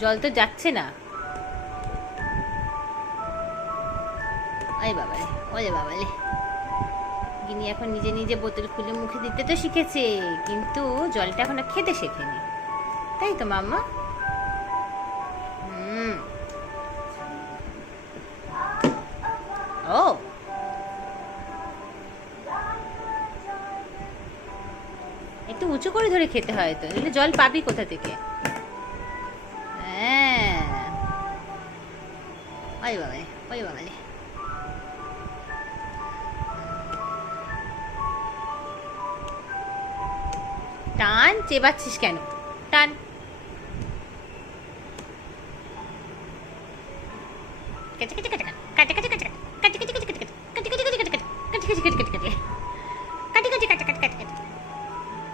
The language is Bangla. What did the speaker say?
জল তো যাচ্ছে না। আরে বাবারে, ওরে বাবারে, গিনি এখন নিজে নিজে বোতল খুলে মুখে দিতে তো শিখেছে, কিন্তু জলটা এখনো খেতে শেখেনি, তাই তো মাম্মা? হুম। ও, একটু উঁচু করে ধরে খেতে হয় তো, নাহলে জল পাবি কোথা থেকে? হ্যাঁ। ওরে বাবারে, ওরে বাবারে। টান, চেবাচ্ছিস কেন? টান। কেটে কেটে কেটে কাটে কাটে